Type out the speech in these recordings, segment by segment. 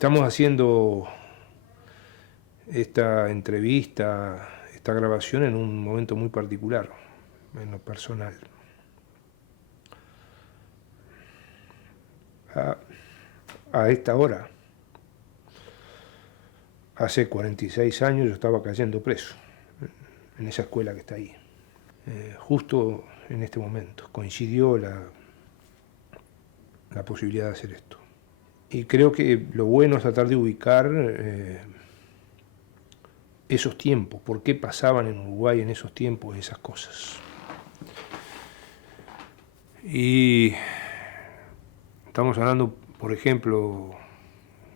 Estamos haciendo esta entrevista, esta grabación en un momento muy particular, en lo personal. A esta hora, hace 46 años, yo estaba cayendo preso en esa escuela que está ahí. Justo en este momento coincidió la posibilidad de hacer esto. Y creo que lo bueno es tratar de ubicar esos tiempos, por qué pasaban en Uruguay en esos tiempos esas cosas. Y estamos hablando, por ejemplo,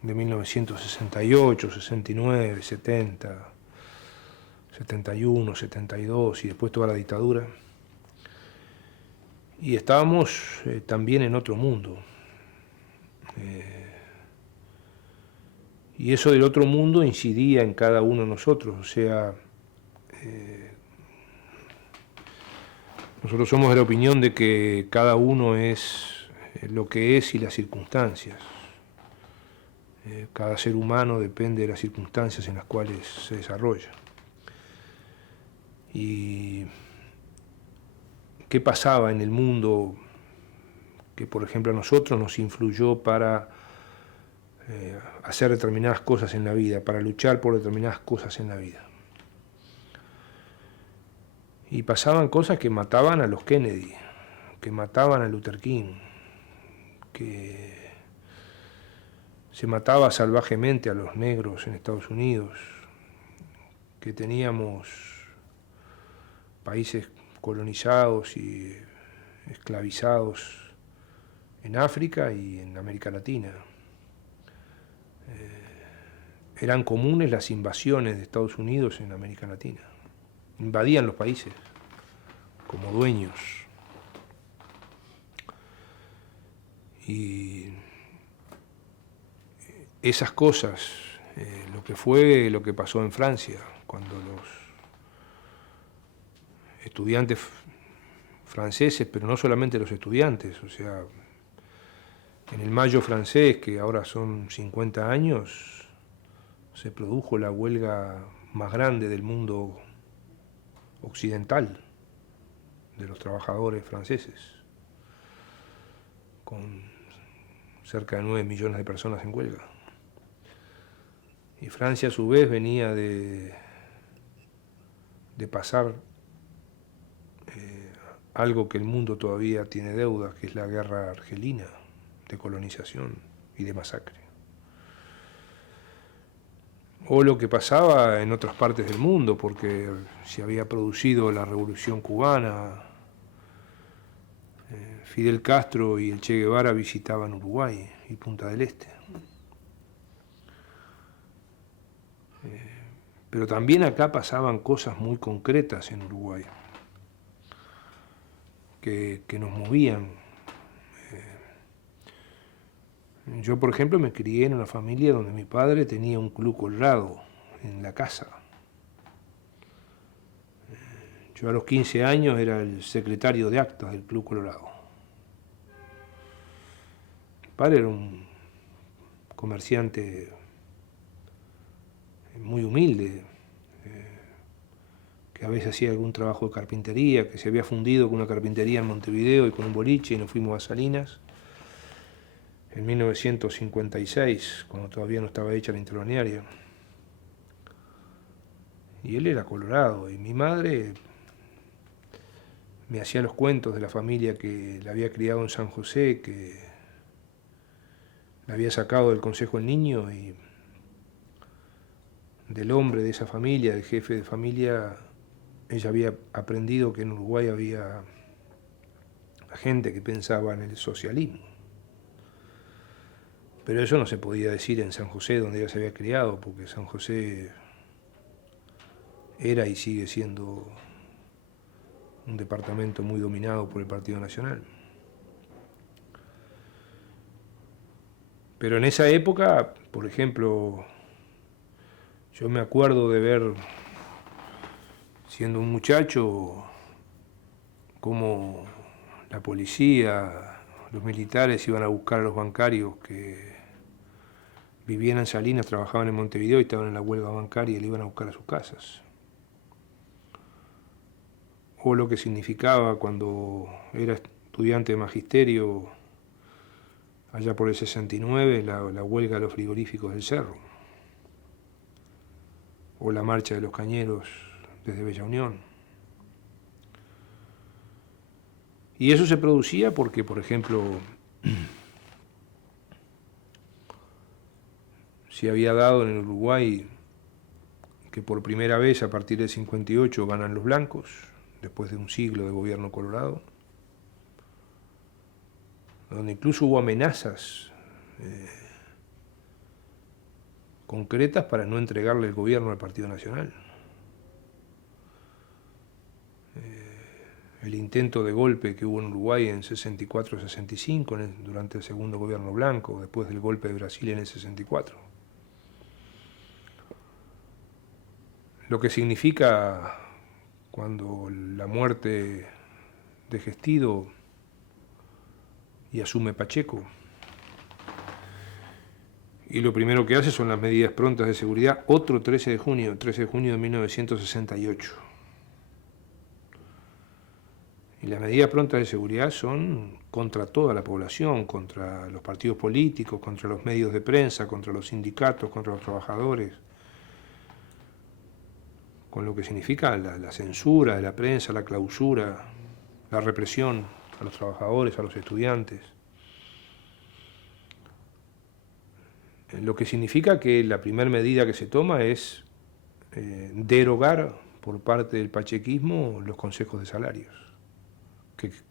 de 1968, 69, 70, 71, 72 y después toda la dictadura. Y estábamos también en otro mundo. Y eso del otro mundo incidía en cada uno de nosotros, o sea, nosotros somos de la opinión de que cada uno es lo que es y las circunstancias. Cada ser humano depende de las circunstancias en las cuales se desarrolla. Y qué pasaba en el mundo que, por ejemplo, a nosotros nos influyó para hacer determinadas cosas en la vida, para luchar por determinadas cosas en la vida. Y pasaban cosas que mataban a los Kennedy, que mataban a Luther King, que se mataba salvajemente a los negros en Estados Unidos, que teníamos países colonizados y esclavizados en África y en América Latina. Eran comunes las invasiones de Estados Unidos en América Latina. Invadían los países como dueños. Y esas cosas, lo que pasó en Francia, cuando los estudiantes franceses, pero no solamente los estudiantes, o sea, en el Mayo francés, que ahora son 50 años, se produjo la huelga más grande del mundo occidental, de los trabajadores franceses, con cerca de 9 millones de personas en huelga. Y Francia a su vez venía de pasar algo que el mundo todavía tiene deudas, que es la guerra argelina, de colonización y de masacre. O lo que pasaba en otras partes del mundo, porque se había producido la Revolución Cubana, Fidel Castro y el Che Guevara visitaban Uruguay y Punta del Este. Pero también acá pasaban cosas muy concretas en Uruguay, que nos movían. Yo, por ejemplo, me crié en una familia donde mi padre tenía un club colorado en la casa. Yo a los 15 años era el secretario de actas del Club Colorado. Mi padre era un comerciante muy humilde, que a veces hacía algún trabajo de carpintería, que se había fundido con una carpintería en Montevideo y con un boliche, y nos fuimos a Salinas en 1956, cuando todavía no estaba hecha la interbalnearia. Y él era colorado, y mi madre me hacía los cuentos de la familia que la había criado en San José, que la había sacado del Consejo del Niño, y del hombre de esa familia, del jefe de familia, ella había aprendido que en Uruguay había gente que pensaba en el socialismo. Pero eso no se podía decir en San José, donde ella se había criado, porque San José era y sigue siendo un departamento muy dominado por el Partido Nacional. Pero en esa época, por ejemplo, yo me acuerdo de ver, siendo un muchacho, cómo la policía, los militares iban a buscar a los bancarios que vivían en Salinas, trabajaban en Montevideo y estaban en la huelga bancaria y le iban a buscar a sus casas. O lo que significaba cuando era estudiante de magisterio, allá por el 69, la huelga de los frigoríficos del Cerro. O la marcha de los cañeros desde Bella Unión. Y eso se producía porque, por ejemplo, se había dado en el Uruguay que por primera vez a partir del 58 ganan los blancos, después de un siglo de gobierno colorado, donde incluso hubo amenazas concretas para no entregarle el gobierno al Partido Nacional. El intento de golpe que hubo en Uruguay en 64-65, durante el segundo gobierno blanco, después del golpe de Brasil en el 64. Lo que significa cuando la muerte de Gestido y asume Pacheco. Y lo primero que hace son las medidas prontas de seguridad, otro 13 de junio de 1968. Y las medidas prontas de seguridad son contra toda la población, contra los partidos políticos, contra los medios de prensa, contra los sindicatos, contra los trabajadores, con lo que significa la censura de la prensa, la clausura, la represión a los trabajadores, a los estudiantes. Lo que significa que la primera medida que se toma es derogar por parte del pachequismo los consejos de salarios,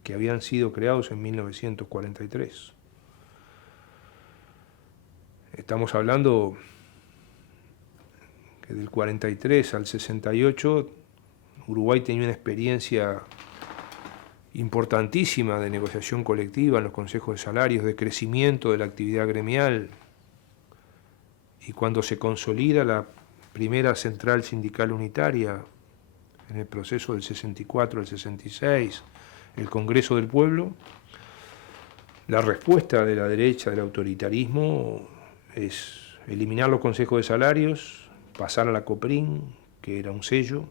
que habían sido creados en 1943. Estamos hablando que del 43 al 68 Uruguay tenía una experiencia importantísima de negociación colectiva en los consejos de salarios, de crecimiento de la actividad gremial, y cuando se consolida la primera central sindical unitaria en el proceso del 64 al 66, el Congreso del Pueblo, la respuesta de la derecha, del autoritarismo, es eliminar los consejos de salarios, pasar a la COPRIN, que era un sello,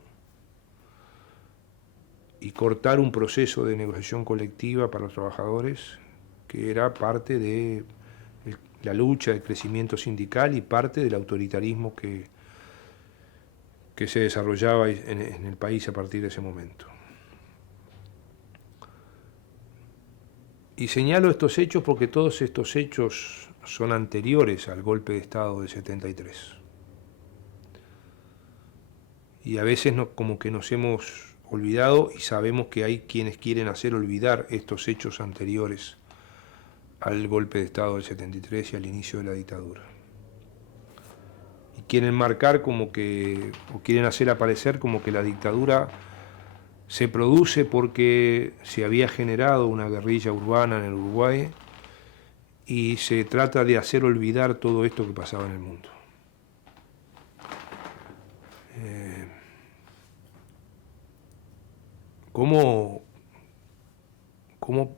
y cortar un proceso de negociación colectiva para los trabajadores que era parte de la lucha del crecimiento sindical y parte del autoritarismo que se desarrollaba en el país a partir de ese momento. Y señalo estos hechos porque todos estos hechos son anteriores al golpe de Estado del 73. Y a veces como que nos hemos olvidado y sabemos que hay quienes quieren hacer olvidar estos hechos anteriores al golpe de Estado del 73 y al inicio de la dictadura. Y quieren marcar como que, o quieren hacer aparecer como que la dictadura se produce porque se había generado una guerrilla urbana en el Uruguay y se trata de hacer olvidar todo esto que pasaba en el mundo. ¿Cómo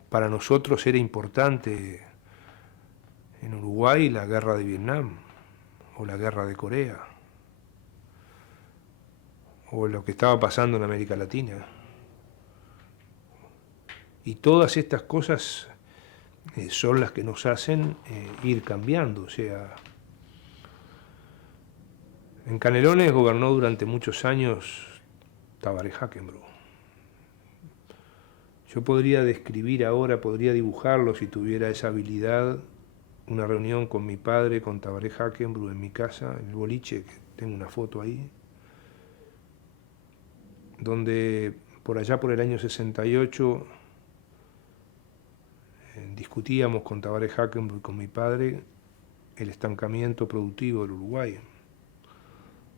para nosotros era importante en Uruguay la guerra de Vietnam o la guerra de Corea o lo que estaba pasando en América Latina? Y todas estas cosas son las que nos hacen ir cambiando. O sea, en Canelones gobernó durante muchos años Tabaré Hackenbruch. Yo podría describir ahora, podría dibujarlo si tuviera esa habilidad, una reunión con mi padre, con Tabaré Hackenbruch en mi casa, en el boliche, que tengo una foto ahí, donde por allá por el año 68 discutíamos con Tabaré Hackenbruch y con mi padre el estancamiento productivo del Uruguay,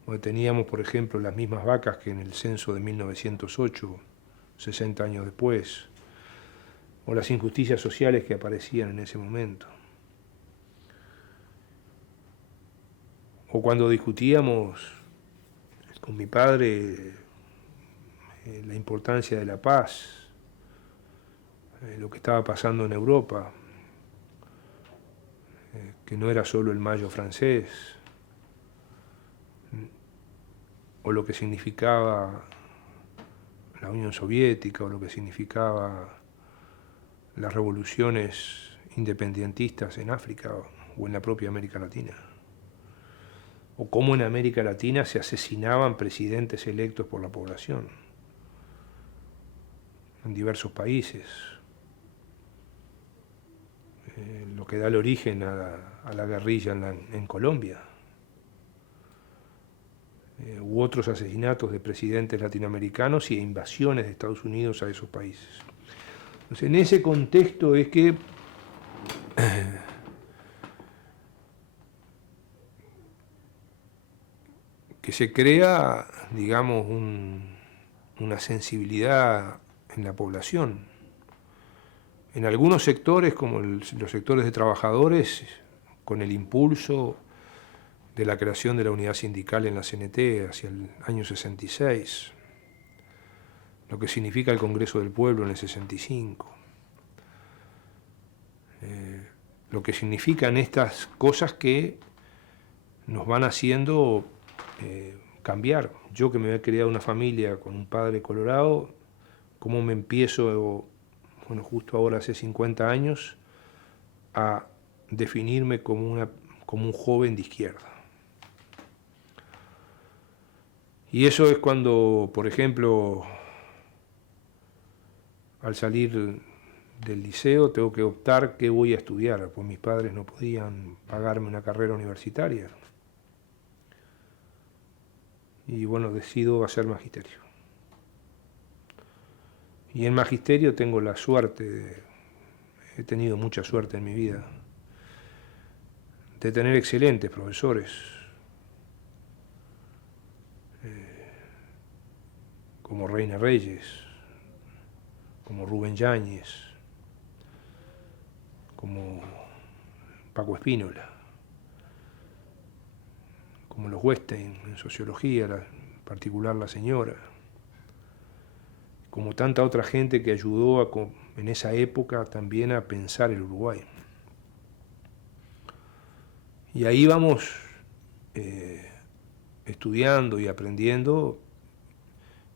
donde teníamos, por ejemplo, las mismas vacas que en el censo de 1908, 60 años después, o las injusticias sociales que aparecían en ese momento. O cuando discutíamos con mi padre la importancia de la paz, lo que estaba pasando en Europa, que no era solo el Mayo francés, o lo que significaba la Unión Soviética, o lo que significaba las revoluciones independentistas en África o en la propia América Latina, o cómo en América Latina se asesinaban presidentes electos por la población en diversos países, lo que da el origen a la guerrilla en Colombia, u otros asesinatos de presidentes latinoamericanos y invasiones de Estados Unidos a esos países. Entonces, en ese contexto es que se crea, digamos, una sensibilidad en la población. En algunos sectores, como los sectores de trabajadores, con el impulso de la creación de la unidad sindical en la CNT hacia el año 66, lo que significa el Congreso del Pueblo en el 65, lo que significan estas cosas que nos van haciendo cambiar. Yo, que me había criado una familia con un padre colorado, cómo me empiezo, bueno, justo ahora hace 50 años, a definirme como un joven de izquierda. Y eso es cuando, por ejemplo, al salir del liceo tengo que optar qué voy a estudiar, pues mis padres no podían pagarme una carrera universitaria. Y bueno, decido hacer magisterio. Y en magisterio tengo la suerte, he tenido mucha suerte en mi vida, de tener excelentes profesores, como Reina Reyes, como Rubén Yáñez, como Paco Espínola, como los Weinstein en sociología, en particular la señora, como tanta otra gente que ayudó en esa época también a pensar el Uruguay. Y ahí vamos estudiando y aprendiendo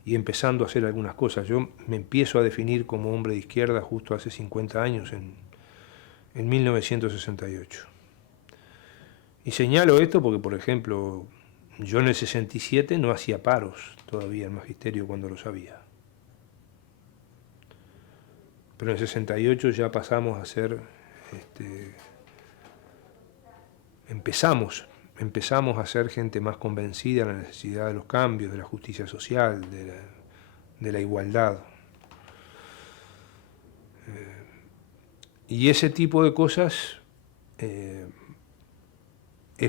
y empezando a hacer algunas cosas. Yo me empiezo a definir como hombre de izquierda justo hace 50 años, en 1968. Y señalo esto porque, por ejemplo, yo en el 67 no hacía paros todavía en magisterio cuando lo sabía. Pero en el 68 ya pasamos a ser, empezamos a ser gente más convencida de la necesidad de los cambios, de la justicia social, de la igualdad. Y ese tipo de cosas es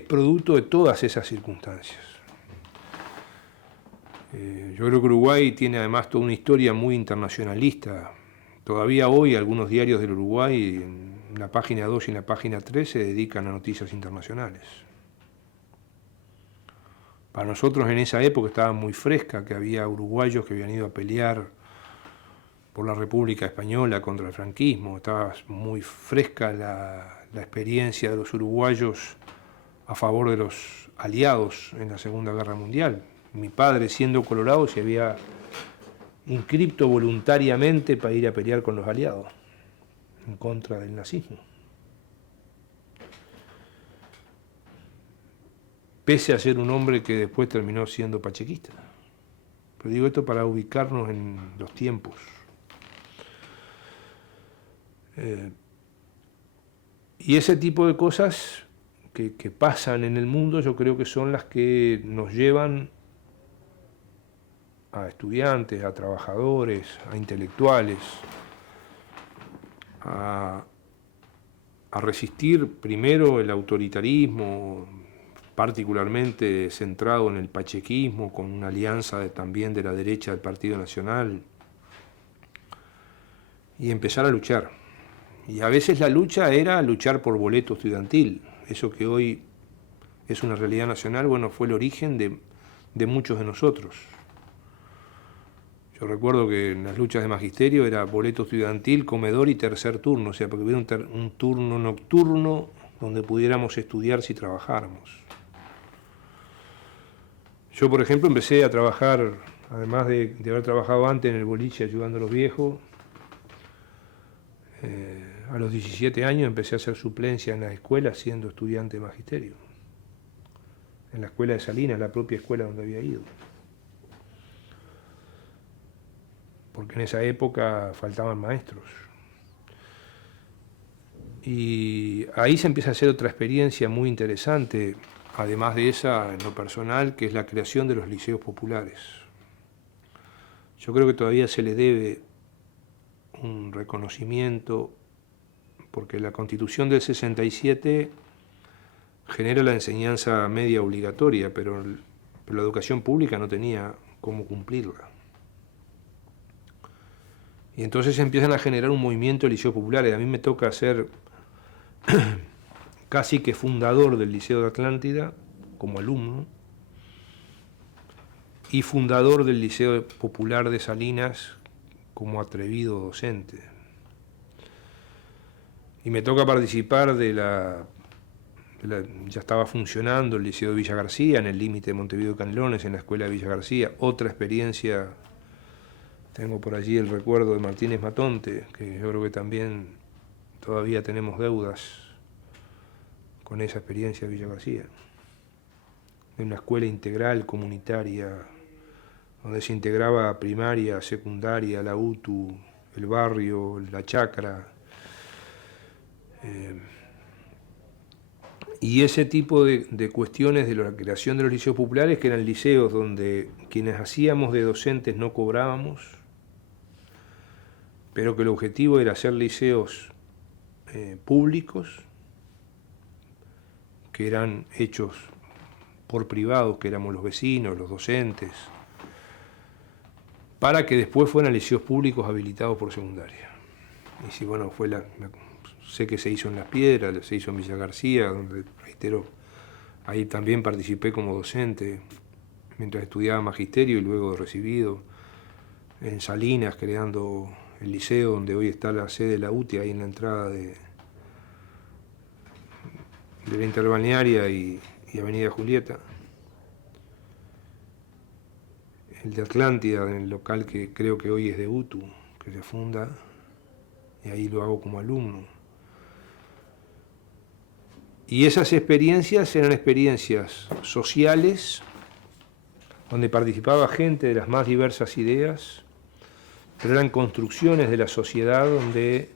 producto de todas esas circunstancias. Yo creo que Uruguay tiene además toda una historia muy internacionalista. Todavía hoy algunos diarios del Uruguay, en la página 2 y en la página 3, se dedican a noticias internacionales. Para nosotros en esa época estaba muy fresca que había uruguayos que habían ido a pelear por la República Española contra el franquismo. Estaba muy fresca la experiencia de los uruguayos a favor de los aliados en la Segunda Guerra Mundial. Mi padre, siendo colorado, se había inscripto voluntariamente para ir a pelear con los aliados en contra del nazismo. Pese a ser un hombre que después terminó siendo pachequista. Pero digo esto para ubicarnos en los tiempos. Y ese tipo de cosas que pasan en el mundo, yo creo que son las que nos llevan a estudiantes, a trabajadores, a intelectuales, a resistir primero el autoritarismo, particularmente centrado en el pachequismo, con una alianza también de la derecha del Partido Nacional, y empezar a luchar. Y a veces la lucha era luchar por boleto estudiantil. Eso que hoy es una realidad nacional, bueno, fue el origen de muchos de nosotros. Yo recuerdo que en las luchas de magisterio era boleto estudiantil, comedor y tercer turno, o sea, porque había un turno nocturno donde pudiéramos estudiar si trabajáramos. Yo, por ejemplo, empecé a trabajar, además de haber trabajado antes en el boliche ayudando a los viejos, a los 17 años empecé a hacer suplencia en la escuela siendo estudiante de magisterio, en la escuela de Salinas, la propia escuela donde había ido. Porque en esa época faltaban maestros. Y ahí se empieza a hacer otra experiencia muy interesante, además de esa en lo personal, que es la creación de los liceos populares. Yo creo que todavía se le debe un reconocimiento, porque la Constitución del 67 genera la enseñanza media obligatoria, pero la educación pública no tenía cómo cumplirla. Y entonces empiezan a generar un movimiento de liceos populares. A mí me toca ser casi que fundador del Liceo de Atlántida como alumno y fundador del Liceo Popular de Salinas como atrevido docente. Y me toca participar ya estaba funcionando el Liceo de Villa García, en el límite de Montevideo y Canelones, en la escuela de Villa García. Otra experiencia, tengo por allí el recuerdo de Martínez Matonte, que yo creo que también todavía tenemos deudas con esa experiencia de Villa García. En una escuela integral, comunitaria, donde se integraba primaria, secundaria, la UTU, el barrio, la chacra. Y ese tipo de cuestiones de la creación de los liceos populares, que eran liceos donde quienes hacíamos de docentes no cobrábamos, pero que el objetivo era hacer liceos públicos, que eran hechos por privados, que éramos los vecinos, los docentes, para que después fueran liceos públicos habilitados por secundaria. Y si, bueno, sé que se hizo en Las Piedras, se hizo en Villa García, donde, reitero, ahí también participé como docente, mientras estudiaba magisterio y luego recibido, en Salinas, creando el liceo donde hoy está la sede de la UTI, ahí en la entrada de la Interbalnearia y Avenida Julieta. El de Atlántida, en el local que creo que hoy es de UTU, que se funda, y ahí lo hago como alumno. Y esas experiencias eran experiencias sociales, donde participaba gente de las más diversas ideas, pero eran construcciones de la sociedad donde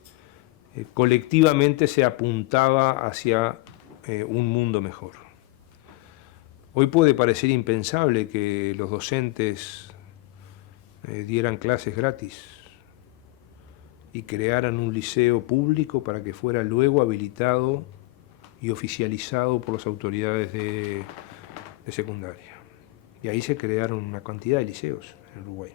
colectivamente se apuntaba hacia un mundo mejor. Hoy puede parecer impensable que los docentes dieran clases gratis y crearan un liceo público para que fuera luego habilitado y oficializado por las autoridades de secundaria. Y ahí se crearon una cantidad de liceos en Uruguay.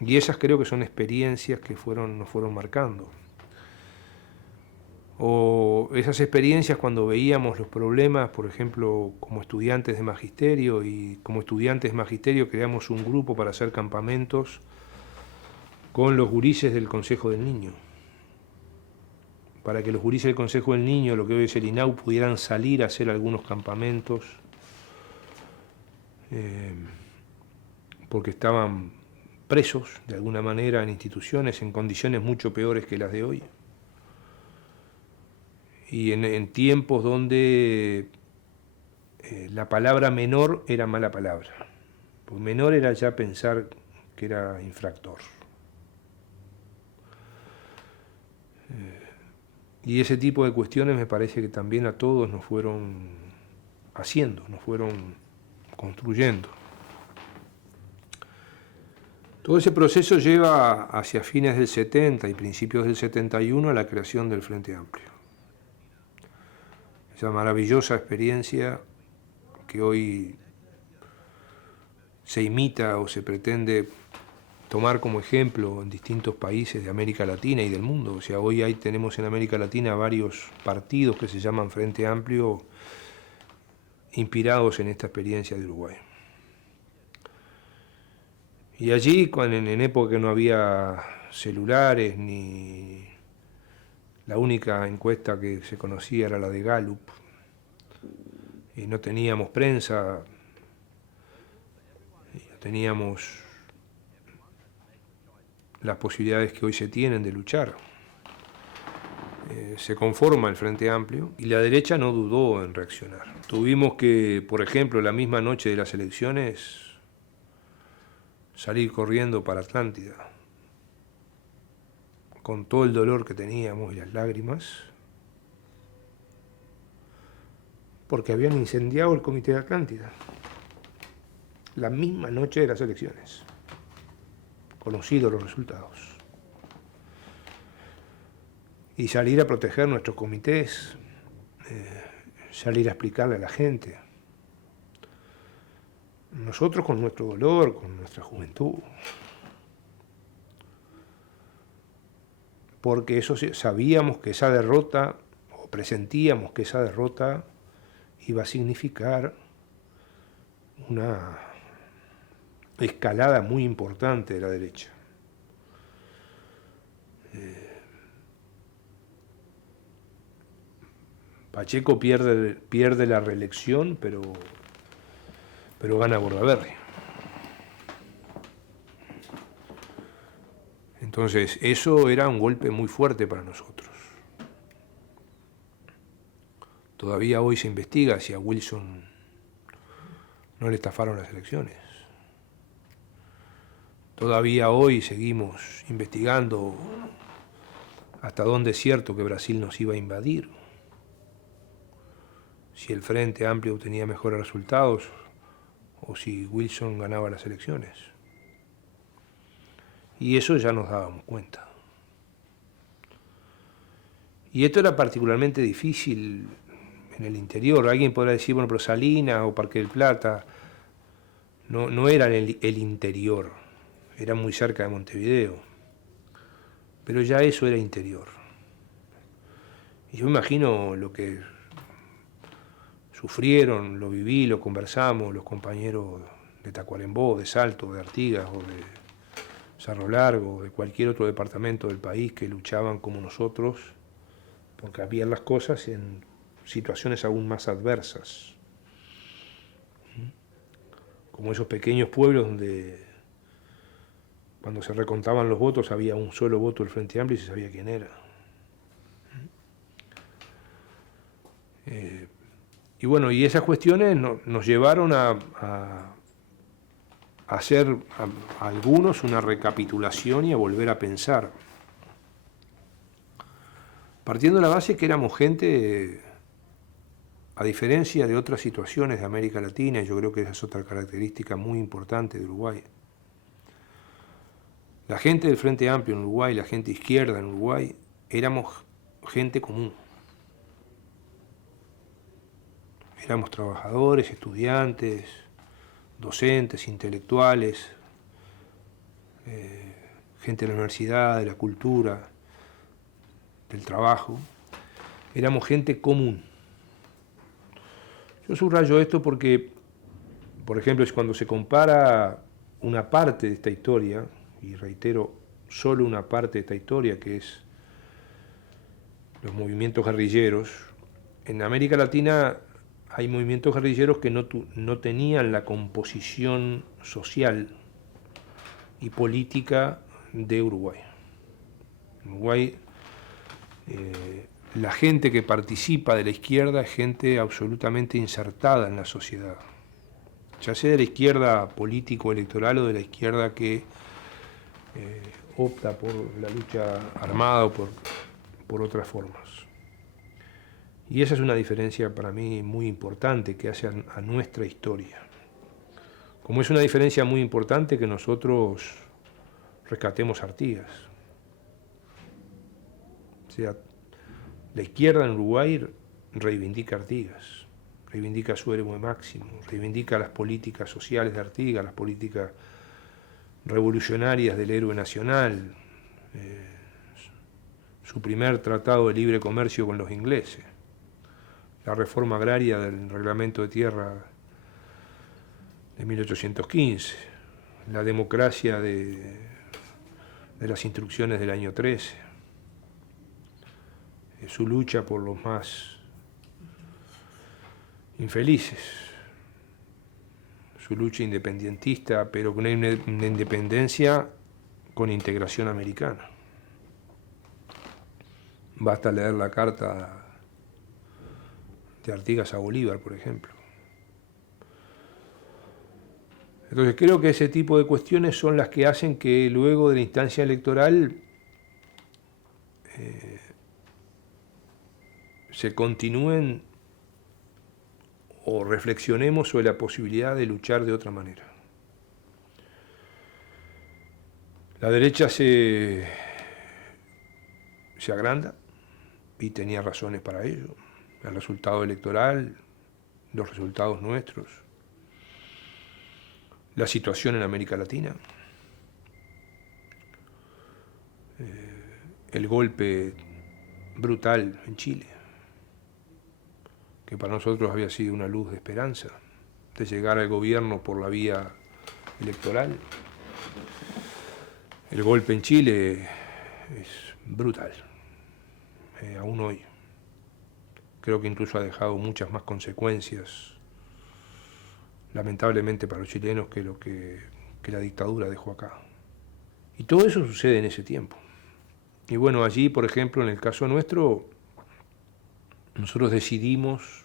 Y esas creo que son experiencias que nos fueron marcando. O esas experiencias cuando veíamos los problemas, por ejemplo, como estudiantes de magisterio, y como estudiantes de magisterio creamos un grupo para hacer campamentos con los gurises del Consejo del Niño, para que los gurises del Consejo del Niño, lo que hoy es el INAU, pudieran salir a hacer algunos campamentos, porque estaban presos de alguna manera en instituciones en condiciones mucho peores que las de hoy. Y en tiempos donde la palabra menor era mala palabra. Pues menor era ya pensar que era infractor. Y ese tipo de cuestiones me parece que también a todos nos fueron haciendo, nos fueron construyendo. Todo ese proceso lleva hacia fines del 70 y principios del 71 a la creación del Frente Amplio. Esa maravillosa experiencia que hoy se imita o se pretende tomar como ejemplo en distintos países de América Latina y del mundo. O sea, hoy tenemos en América Latina varios partidos que se llaman Frente Amplio, inspirados en esta experiencia de Uruguay. Y allí, en época que no había celulares ni La única encuesta que se conocía era la de Gallup. Y no teníamos prensa, y no teníamos las posibilidades que hoy se tienen de luchar. Se conforma el Frente Amplio y la derecha no dudó en reaccionar. Tuvimos que, por ejemplo, la misma noche de las elecciones, salir corriendo para Atlántida, con todo el dolor que teníamos y las lágrimas, porque habían incendiado el Comité de Atlántida, la misma noche de las elecciones, conocidos los resultados. Y salir a proteger nuestros comités, salir a explicarle a la gente. Nosotros con nuestro dolor, con nuestra juventud. Porque eso sabíamos que esa derrota, o presentíamos que esa derrota iba a significar una escalada muy importante de la derecha. Pacheco pierde la reelección, pero gana Bordaberry. Entonces, eso era un golpe muy fuerte para nosotros. Todavía hoy se investiga si a Wilson no le estafaron las elecciones. Todavía hoy seguimos investigando hasta dónde es cierto que Brasil nos iba a invadir. Si el Frente Amplio obtenía mejores resultados o si Wilson ganaba las elecciones. Y eso ya nos dábamos cuenta. Y esto era particularmente difícil en el interior. Alguien podrá decir, bueno, pero Salinas o Parque del Plata no eran el interior, eran muy cerca de Montevideo. Pero ya eso era interior. Y yo me imagino lo que sufrieron, lo viví, lo conversamos, los compañeros de Tacuarembó, de Salto, de Artigas o de Cerro Largo, de cualquier otro departamento del país que luchaban como nosotros por cambiar las cosas en situaciones aún más adversas. Como esos pequeños pueblos donde cuando se recontaban los votos había un solo voto del Frente Amplio y se sabía quién era. Y bueno, y esas cuestiones nos llevaron a hacer a algunos una recapitulación y a volver a pensar. Partiendo de la base que éramos gente, a diferencia de otras situaciones de América Latina, y yo creo que esa es otra característica muy importante de Uruguay. La gente del Frente Amplio en Uruguay, la gente izquierda en Uruguay, éramos gente común. Éramos trabajadores, estudiantes, docentes, intelectuales, gente de la universidad, de la cultura, del trabajo. Éramos gente común. Yo subrayo esto porque, por ejemplo, es cuando se compara una parte de esta historia, y reitero, solo una parte de esta historia, que es los movimientos guerrilleros. En América Latina hay movimientos guerrilleros que no tenían la composición social y política de Uruguay. En Uruguay, la gente que participa de la izquierda es gente absolutamente insertada en la sociedad, ya sea de la izquierda político-electoral o de la izquierda que opta por la lucha armada o por otras formas. Y esa es una diferencia para mí muy importante que hace a nuestra historia. Como es una diferencia muy importante que nosotros rescatemos Artigas. O sea, la izquierda en Uruguay reivindica Artigas, reivindica su héroe máximo, reivindica las políticas sociales de Artigas, las políticas revolucionarias del héroe nacional, su primer tratado de libre comercio con los ingleses, la reforma agraria del reglamento de tierra de 1815, la democracia de las instrucciones del año 13. su lucha por los más infelices, su lucha independentista, pero con una independencia con integración americana. Basta leer la carta de Artigas a Bolívar, por ejemplo. Entonces creo que ese tipo de cuestiones son las que hacen que luego de la instancia electoral se continúen o reflexionemos sobre la posibilidad de luchar de otra manera. La derecha se agranda y tenía razones para ello. El resultado electoral, los resultados nuestros, la situación en América Latina, el golpe brutal en Chile, que para nosotros había sido una luz de esperanza, de llegar al gobierno por la vía electoral. El golpe en Chile es brutal, aún hoy. Creo que incluso ha dejado muchas más consecuencias, lamentablemente para los chilenos, que lo que la dictadura dejó acá. Y todo eso sucede en ese tiempo. Y bueno, allí, por ejemplo, en el caso nuestro, nosotros decidimos,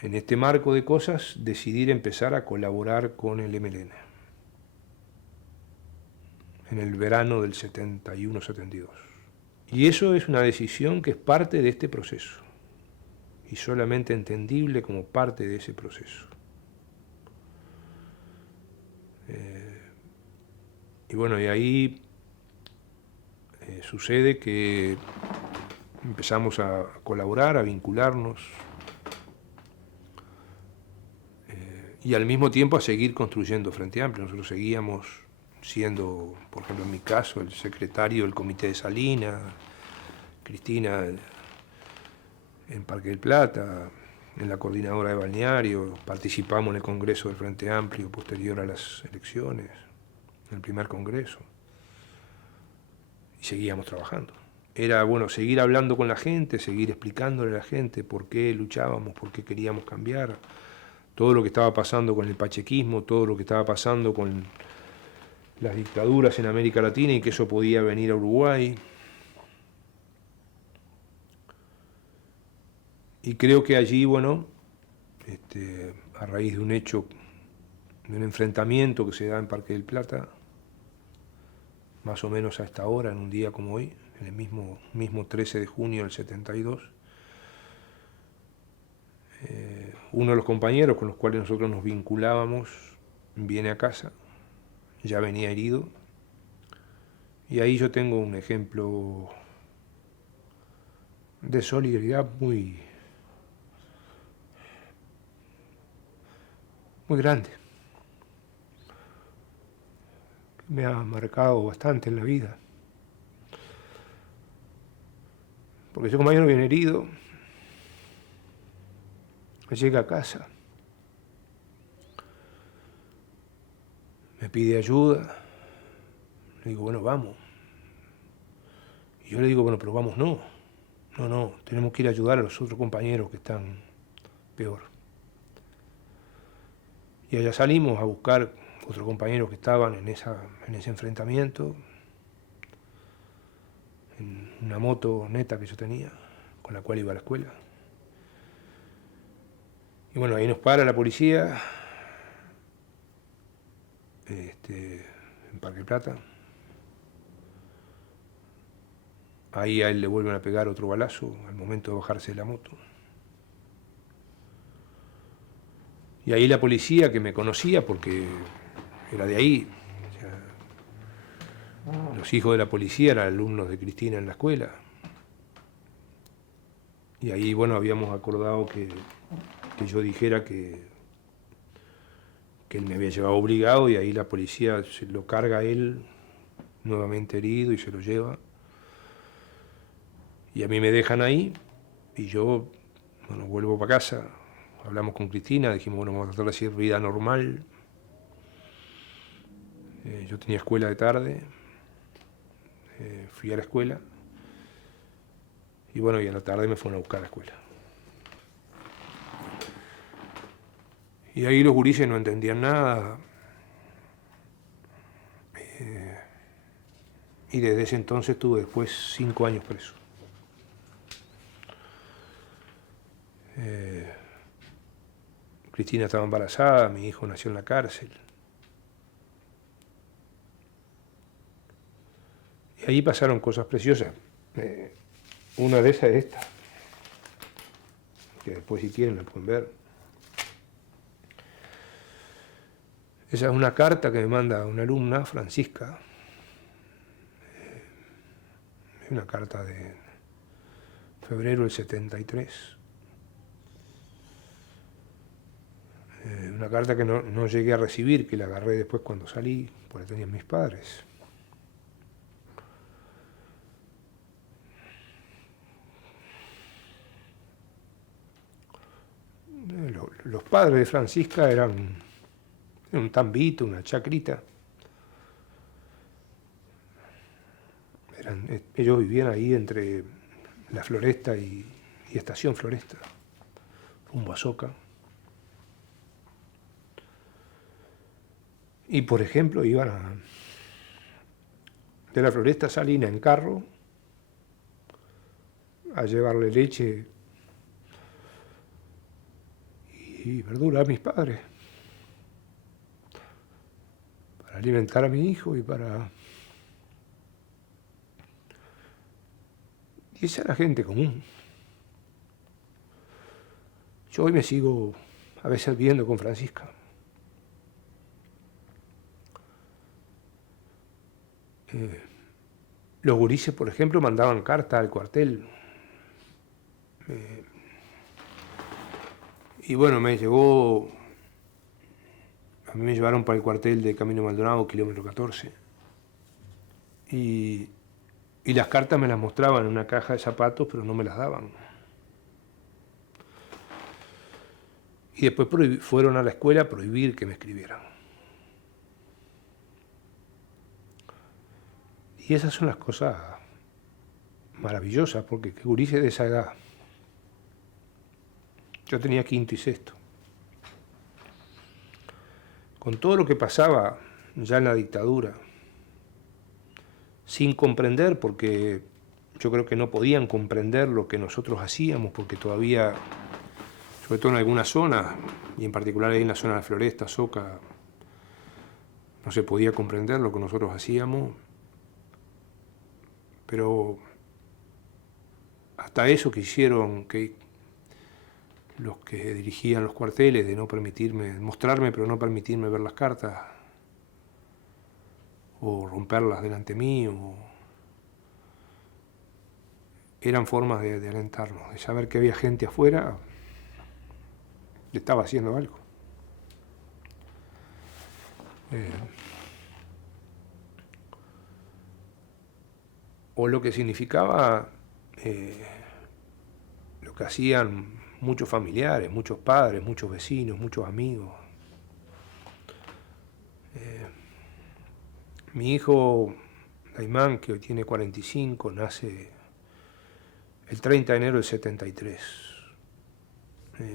en este marco de cosas, decidir empezar a colaborar con el MLN. En el verano del 71-72. Y eso es una decisión que es parte de este proceso, y solamente entendible como parte de ese proceso. Y bueno, y ahí sucede que empezamos a colaborar, a vincularnos, y al mismo tiempo a seguir construyendo Frente Amplio. Nosotros seguíamos siendo, por ejemplo, en mi caso, el secretario del Comité de Salinas, Cristina en Parque del Plata, en la coordinadora de balnearios, participamos en el Congreso del Frente Amplio posterior a las elecciones, en el primer Congreso, y seguíamos trabajando. Era, bueno, seguir hablando con la gente, seguir explicándole a la gente por qué luchábamos, por qué queríamos cambiar, todo lo que estaba pasando con el pachequismo, todo lo que estaba pasando con las dictaduras en América Latina y que eso podía venir a Uruguay. Y creo que allí, bueno, a raíz de un hecho, de un enfrentamiento que se da en Parque del Plata, más o menos a esta hora, en un día como hoy, en el mismo 13 de junio del 72, uno de los compañeros con los cuales nosotros nos vinculábamos viene a casa, ya venía herido, y ahí yo tengo un ejemplo de solidaridad muy grande. Me ha marcado bastante en la vida. Porque ese compañero viene herido, llega a casa, me pide ayuda, le digo, bueno, vamos. Y yo le digo, bueno, pero vamos, no, tenemos que ir a ayudar a los otros compañeros que están peor. Y allá salimos a buscar otros compañeros que estaban en ese enfrentamiento, en una moto neta que yo tenía, con la cual iba a la escuela. Y bueno, ahí nos para la policía, en Parque Plata. Ahí a él le vuelven a pegar otro balazo al momento de bajarse de la moto. Y ahí la policía, que me conocía porque era de ahí, o sea, los hijos de la policía eran alumnos de Cristina en la escuela. Y ahí, bueno, habíamos acordado que yo dijera que él me había llevado obligado, y ahí la policía se lo carga a él, nuevamente herido, y se lo lleva. Y a mí me dejan ahí, y yo, bueno, vuelvo para casa, hablamos con Cristina, dijimos, bueno, vamos a tratar de hacer vida normal. Yo tenía escuela de tarde, fui a la escuela, Y bueno, y a la tarde me fueron a buscar a la escuela. Y ahí los gurises no entendían nada. Y desde ese entonces estuve después 5 años preso. Cristina estaba embarazada, mi hijo nació en la cárcel. Y ahí pasaron cosas preciosas. Una de esas es esta, que después si quieren la pueden ver. Esa es una carta que me manda una alumna, Francisca. Es una carta de febrero del 73. Una carta que no llegué a recibir, que la agarré después cuando salí, porque la tenían mis padres. Los padres de Francisca eran un tambito, una chacrita. Ellos vivían ahí entre la Floresta y Estación Floresta, rumbo a Soca. Y por ejemplo iban de la Floresta a Salina en carro a llevarle leche y verdura a mis padres, para alimentar a mi hijo y para... Y esa era gente común. Yo hoy me sigo a veces viendo con Francisca. Los gurises, por ejemplo, mandaban cartas al cuartel. Y bueno, a mí me llevaron para el cuartel de Camino Maldonado, kilómetro 14. Y las cartas me las mostraban en una caja de zapatos, pero no me las daban. Y después fueron a la escuela a prohibir que me escribieran. Y esas son las cosas maravillosas, porque qué gurises de esa edad. Yo tenía quinto y sexto. Con todo lo que pasaba ya en la dictadura, sin comprender, porque yo creo que no podían comprender lo que nosotros hacíamos, porque todavía, sobre todo en algunas zonas, y en particular ahí en la zona de Floresta, Soca, no se podía comprender lo que nosotros hacíamos, pero hasta eso que hicieron que los que dirigían los cuarteles, de no permitirme, mostrarme pero no permitirme ver las cartas, o romperlas delante mío, eran formas de alentarnos, de saber que había gente afuera que estaba haciendo algo. O lo que significaba lo que hacían muchos familiares, muchos padres, muchos vecinos, muchos amigos. Mi hijo Daimán, que hoy tiene 45, nace el 30 de enero del 73.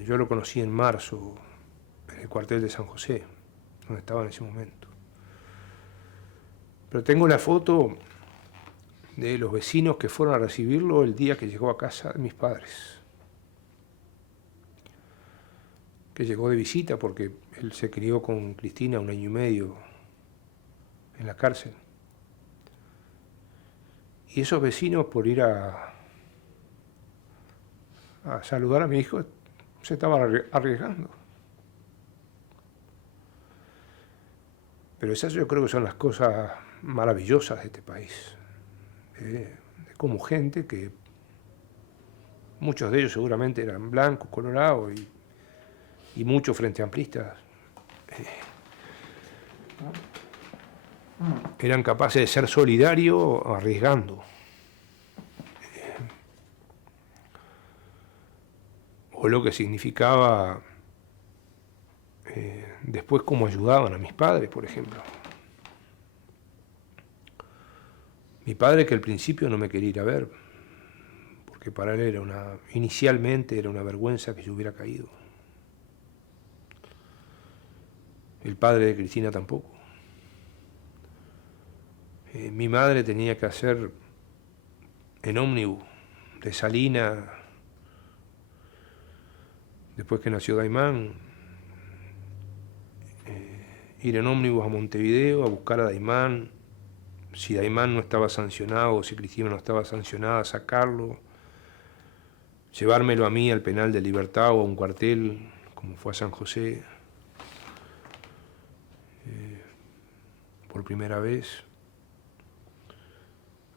Yo lo conocí en marzo, en el cuartel de San José, donde estaba en ese momento. Pero tengo la foto de los vecinos que fueron a recibirlo el día que llegó a casa de mis padres. Que llegó de visita porque él se crió con Cristina 1 año y medio en la cárcel. Y esos vecinos, por ir a saludar a mi hijo, se estaban arriesgando. Pero esas yo creo que son las cosas maravillosas de este país. Como gente que, muchos de ellos seguramente eran blancos, colorados y muchos frente amplistas, eran capaces de ser solidarios arriesgando. O lo que significaba después cómo ayudaban a mis padres, por ejemplo. Mi padre, que al principio no me quería ir a ver, porque porque para él inicialmente era una vergüenza que yo hubiera caído. El padre de Cristina tampoco. Mi madre tenía que hacer en ómnibus de Salina, después que nació Daimán, ir en ómnibus a Montevideo a buscar a Daimán. Si Daimán no estaba sancionado o si Cristina no estaba sancionada, sacarlo, llevármelo a mí al penal de Libertad o a un cuartel, como fue a San José, por primera vez.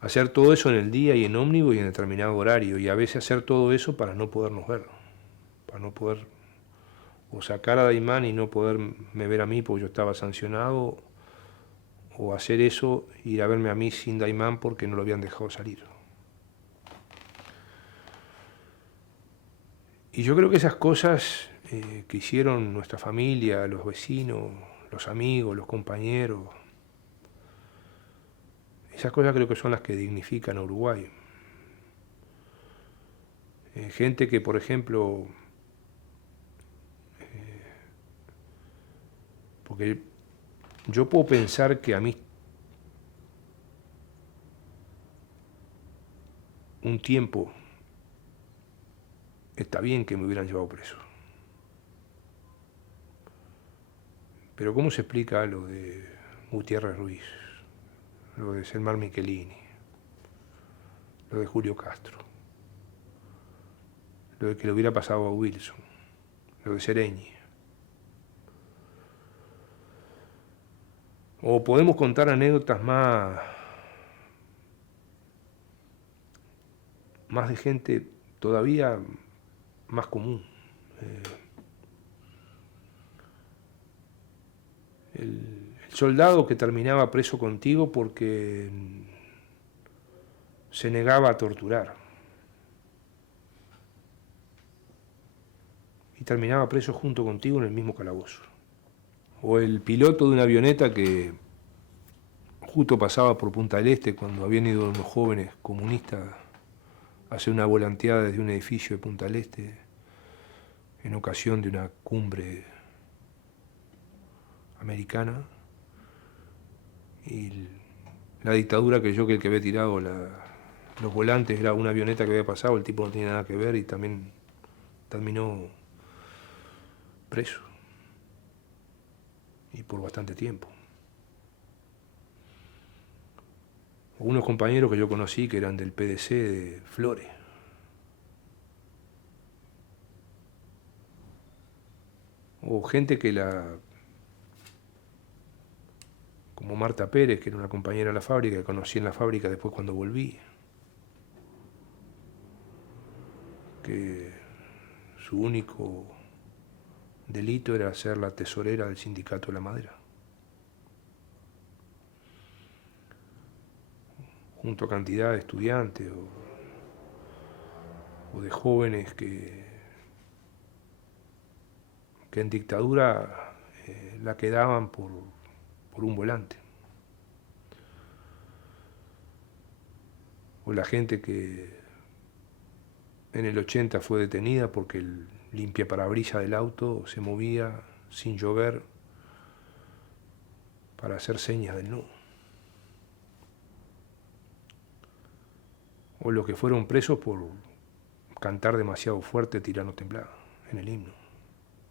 Hacer todo eso en el día y en ómnibus y en determinado horario, y a veces hacer todo eso para no podernos ver, para no poder o sacar a Daimán y no poderme ver a mí porque yo estaba sancionado, o hacer eso, ir a verme a mí sin Daimán porque no lo habían dejado salir. Y yo creo que esas cosas que hicieron nuestra familia, los vecinos, los amigos, los compañeros, esas cosas creo que son las que dignifican a Uruguay. Gente que, por ejemplo, porque yo puedo pensar que a mí un tiempo está bien que me hubieran llevado preso. Pero ¿cómo se explica lo de Gutiérrez Ruiz, lo de Selmar Michelini, lo de Julio Castro, lo de que le hubiera pasado a Wilson, lo de Sereñi? O podemos contar anécdotas más de gente todavía más común. El soldado que terminaba preso contigo porque se negaba a torturar y terminaba preso junto contigo en el mismo calabozo. O el piloto de una avioneta que justo pasaba por Punta del Este cuando habían ido unos jóvenes comunistas a hacer una volanteada desde un edificio de Punta del Este en ocasión de una cumbre americana, y la dictadura creyó que el que había tirado los volantes era una avioneta que había pasado, el tipo no tenía nada que ver y también terminó preso, y por bastante tiempo. Unos compañeros que yo conocí que eran del PDC de Flores. O gente que como Marta Pérez, que era una compañera de la fábrica, que conocí en la fábrica después cuando volví, que su único delito era ser la tesorera del sindicato de la madera, junto a cantidad de estudiantes o de jóvenes que en dictadura la quedaban por un volante. O la gente que en el 80 fue detenida porque el limpiaparabrisas del auto se movía sin llover para hacer señas del no. O los que fueron presos por cantar demasiado fuerte Tirano Temblado en el himno.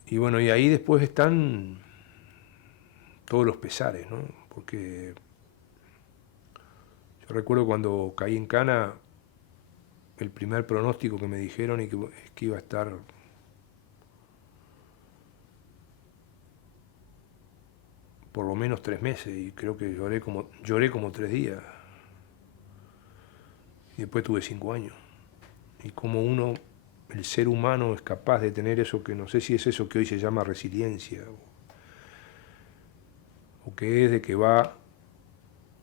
Y bueno, y ahí después están todos los pesares, ¿no? Porque yo recuerdo cuando caí en cana, el primer pronóstico que me dijeron es que iba a estar por lo menos 3 meses, y creo que lloré como 3 días. Y después tuve 5 años. Y como el ser humano es capaz de tener eso que no sé si es eso que hoy se llama resiliencia, o que es de que va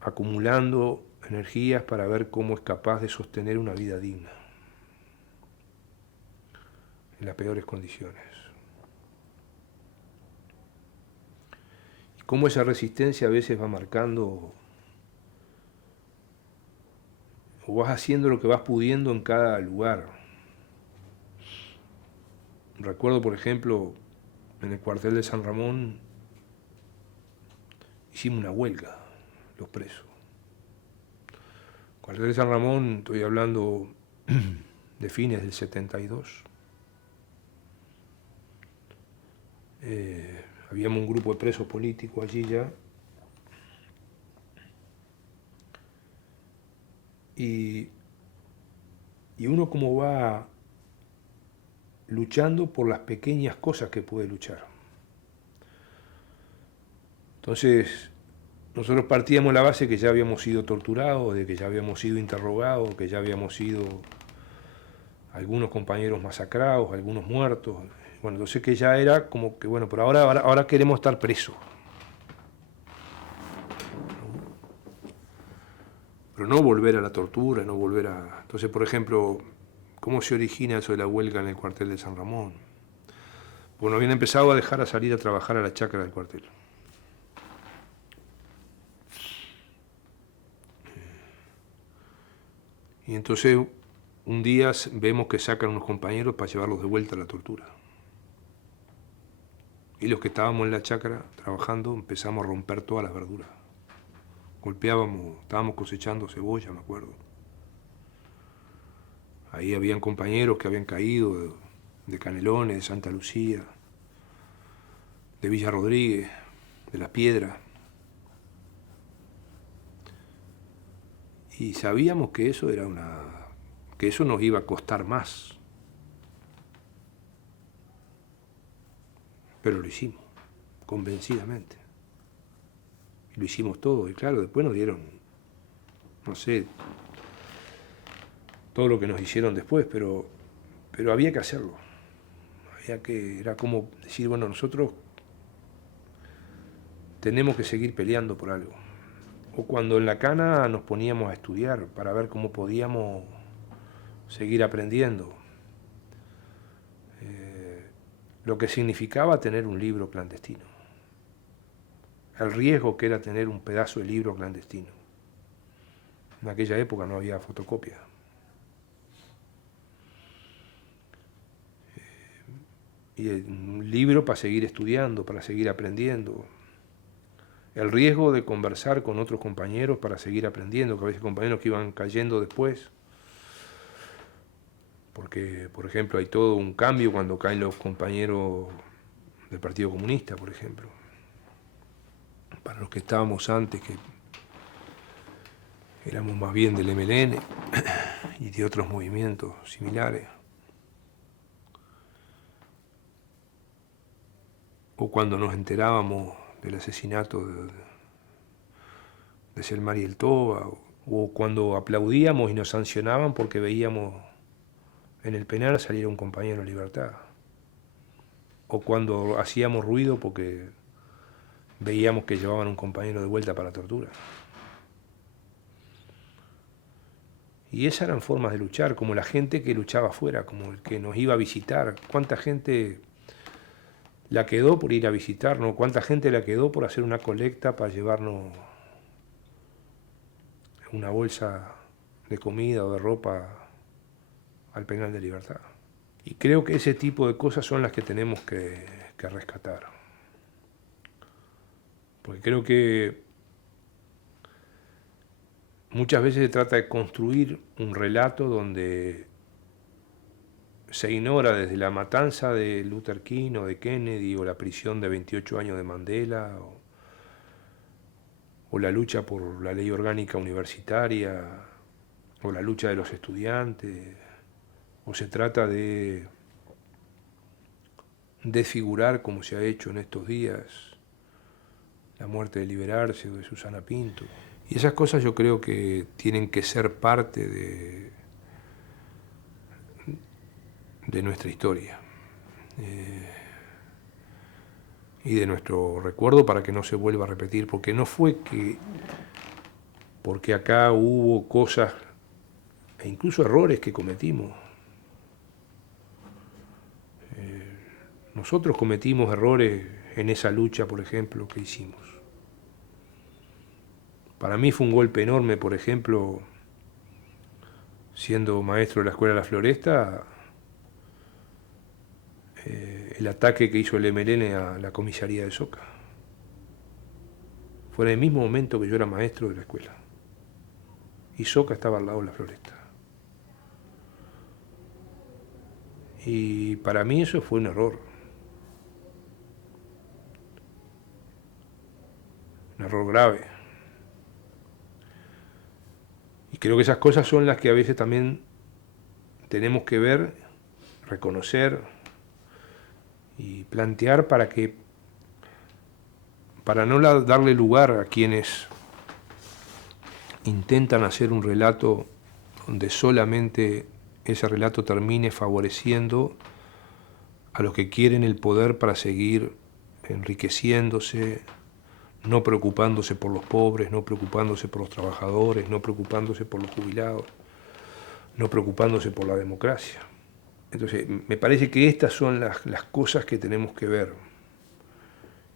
acumulando energías para ver cómo es capaz de sostener una vida digna en las peores condiciones. Y cómo esa resistencia a veces va marcando o vas haciendo lo que vas pudiendo en cada lugar. Recuerdo, por ejemplo, en el cuartel de San Ramón hicimos una huelga, los presos. Cuartel de San Ramón, estoy hablando de fines del 72. Habíamos un grupo de presos políticos allí ya. Y uno como va luchando por las pequeñas cosas que puede luchar. Entonces, nosotros partíamos de la base que ya habíamos sido torturados, de que ya habíamos sido interrogados, que ya habíamos sido algunos compañeros masacrados, algunos muertos. Bueno, entonces que ya era como que, bueno, pero ahora queremos estar presos. Pero no volver a la tortura, no volver a... Entonces, por ejemplo, ¿cómo se origina eso de la huelga en el cuartel de San Ramón? Bueno, habían empezado a dejar a salir a trabajar a la chacra del cuartel. Y entonces un día vemos que sacan unos compañeros para llevarlos de vuelta a la tortura. Y los que estábamos en la chacra trabajando empezamos a romper todas las verduras. Golpeábamos, estábamos cosechando cebolla, me acuerdo. Ahí habían compañeros que habían caído de Canelones, de Santa Lucía, de Villa Rodríguez, de La Piedra. Y sabíamos que eso era que eso nos iba a costar más. Pero lo hicimos, convencidamente. Y lo hicimos todo. Y claro, después nos dieron, no sé, todo lo que nos hicieron después, pero había que hacerlo. Era como decir, bueno, nosotros tenemos que seguir peleando por algo. O cuando en la cana nos poníamos a estudiar para ver cómo podíamos seguir aprendiendo. Lo que significaba tener un libro clandestino. El riesgo que era tener un pedazo de libro clandestino. En aquella época no había fotocopia. Y un libro para seguir estudiando, para seguir aprendiendo. El riesgo de conversar con otros compañeros para seguir aprendiendo, que a veces compañeros que iban cayendo después. Porque, por ejemplo, hay todo un cambio cuando caen los compañeros del Partido Comunista, por ejemplo. Para los que estábamos antes, que éramos más bien del MLN y de otros movimientos similares. O cuando nos enterábamos del asesinato de Selmar y el Toba, o cuando aplaudíamos y nos sancionaban porque veíamos en el penal salir un compañero en libertad, o cuando hacíamos ruido porque veíamos que llevaban un compañero de vuelta para la tortura. Y esas eran formas de luchar, como la gente que luchaba afuera, como el que nos iba a visitar. ¿Cuánta gente la quedó por ir a visitarnos? ¿Cuánta gente la quedó por hacer una colecta para llevarnos una bolsa de comida o de ropa al penal de libertad? Y creo que ese tipo de cosas son las que tenemos que rescatar. Porque creo que muchas veces se trata de construir un relato donde se ignora desde la matanza de Luther King o de Kennedy o la prisión de 28 años de Mandela o la lucha por la ley orgánica universitaria o la lucha de los estudiantes, o se trata de desfigurar, como se ha hecho en estos días, la muerte de Liberarse o de Susana Pinto. Y esas cosas yo creo que tienen que ser parte de nuestra historia y de nuestro recuerdo para que no se vuelva a repetir, porque no fue porque acá hubo cosas e incluso errores que cometimos. Nosotros cometimos errores en esa lucha, por ejemplo, que hicimos. Para mí fue un golpe enorme, por ejemplo, siendo maestro de la Escuela de la Floresta, el ataque que hizo el MLN a la comisaría de Soca. Fue en el mismo momento que yo era maestro de la escuela. Y Soca estaba al lado de la Floresta. Y para mí eso fue un error. Un error grave. Y creo que esas cosas son las que a veces también tenemos que ver, reconocer y plantear para no darle lugar a quienes intentan hacer un relato donde solamente ese relato termine favoreciendo a los que quieren el poder para seguir enriqueciéndose, no preocupándose por los pobres, no preocupándose por los trabajadores, no preocupándose por los jubilados, no preocupándose por la democracia. Entonces, me parece que estas son las cosas que tenemos que ver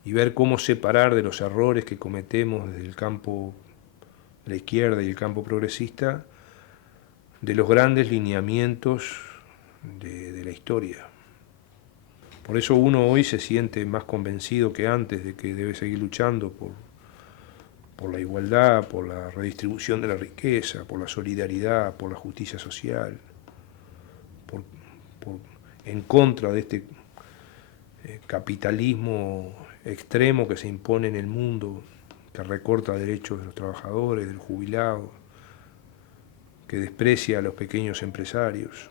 y ver cómo separar de los errores que cometemos desde el campo de la izquierda y el campo progresista de los grandes lineamientos de la historia. Por eso uno hoy se siente más convencido que antes de que debe seguir luchando por la igualdad, por la redistribución de la riqueza, por la solidaridad, por la justicia social, en contra de este capitalismo extremo que se impone en el mundo, que recorta derechos de los trabajadores, del jubilado, que desprecia a los pequeños empresarios,